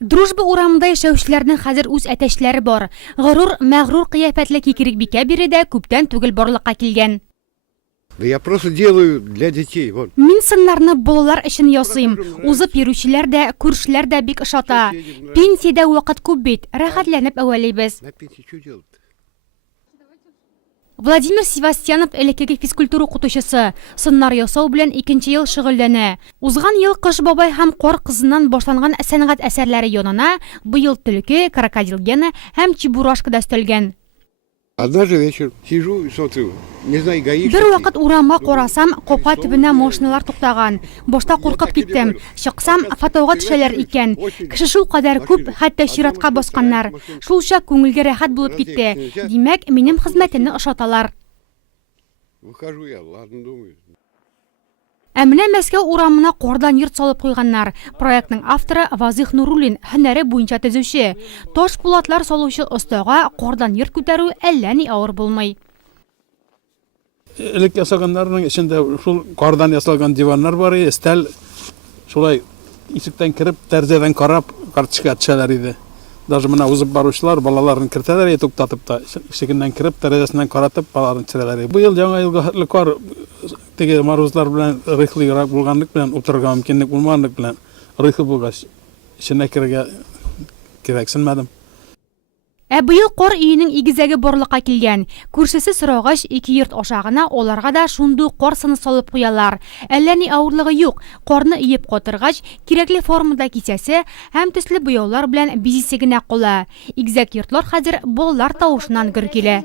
Дружба урамында яшәүчеләрнең хәзер үз әтәчләре бар. Горур, мәгърур кыяфәтле Кикрик бикә бире дә күптән түгел барлыкка килгән. Да я просто делаю для детей. Вот. Мин сыннарны балалар өчен ясыйм. Узып йөрүчеләр дә, күршеләр дә бик ошата. Пенсиядә вакыт күп бит, рәхәтләнеп әвәлибез. На пенсии что делать? Владимир Севастьянов элеккеге физкультура укытучысы. Сыннар ясау белән 2нче ел шөгыльләнә. Узган ел Кыш бабай һәм Кар кызыннан башланган сәнгать әсәрләре янына быел төлке, крокодил гена һәм чебурашка да өстәлгән. Однажды вечером сижу и смотрю, не знаю, гаишники. Бер вакыт урамга карасам, капка төбенә машиналар туктаган. Башта куркып киттем. Чыксам, фотога төшәләр икән. Кеше шул кадәр күп, хәтта чиратка басканнар. Шулча күңелгә рәхәт булып китте. Димәк, минем хезмәтемне ошаталар. Выхожу я, ладно, думаю. Ә менә Мәскәү урамына кардан йорт салып куйганнар. Проектның авторы Вазих Нуруллин, һөнәре буенча төзүче. Таш булатлар салучы остага кардан йорт күтәрү әллә ни авыр булмый. Элек ясаганнарның içinde шул кардан ясалган диваннар бар иде, стәл шулай ишектән кирип, тәрзәдән карап, карточка төшәләр иде. Даже менә узып баручылар балаларын кертәләр иде туктатып та, ишегеннән кирип, тәрзәсеннән каратып балаларын төшерәләр иде. Бу ел яңа елга хәтле кар теге морозлар белән рыхлырак булганлык белән утырырга мөмкинлек булмаганлык белән рыхлы булгач, içенә керергә кирәксенмәдем. Ә быел Кар өйенең игезәге барлыкка килгән. Күршесе сорагач, 2 йорт ашагына аларга да шундый кар сыны салып куялар. Әллә ни авырлыгы юк. Карны иеп катыргач, кирәкле формада кисәсе һәм төсле буяулар белән бизисе генә кала. Игезәк йортлар хәзер балалар тавышыннан гөр килә.